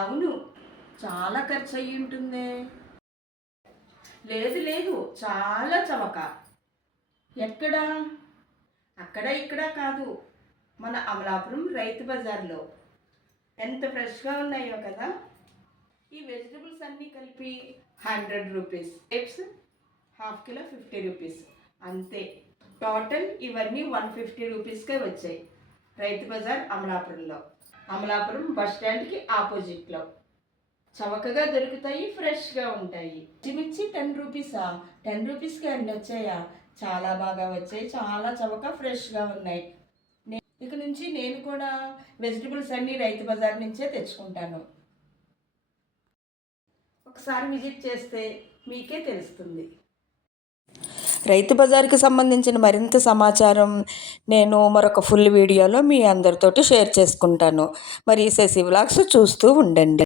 అవును, చాలా ఖర్చు అయ్యి ఉంటుందే. లేదు లేదు, చాలా చవక. ఎక్కడా? అక్కడ ఇక్కడ కాదు, మన అమలాపురం రైతు బజార్లో. ఎంత ఫ్రెష్గా ఉన్నాయో కదా. ఈ వెజిటబుల్స్ అన్నీ కలిపి 100 rupees. Grapes half kilo 50 rupees, అంతే. టోటల్ ఇవన్నీ 150 రూపీస్కే వచ్చాయి. రైతు బజార్ అమలాపురంలో, అమలాపురం బస్ స్టాండ్కి ఆపోజిట్లో. చవకగా దొరుకుతాయి, ఫ్రెష్గా ఉంటాయి. పచ్చిమిర్చి 10 రూపీసా? 10 రూపీస్కి అన్నీ వచ్చాయా? చాలా బాగా వచ్చాయి, చాలా చవక, ఫ్రెష్గా ఉన్నాయి. ఇక నుంచి నేను కూడా వెజిటబుల్స్ అన్నీ రైతు బజార్ నుంచే తెచ్చుకుంటాను. ఒకసారి విజిట్ చేస్తే మీకే తెలుస్తుంది. రైతు బజార్కి సంబంధించిన మరింత సమాచారం నేను మరొక ఫుల్ వీడియోలో మీ అందరితోటి షేర్ చేసుకుంటాను. మరి శశి వ్లాగ్స్ చూస్తూ ఉండండి.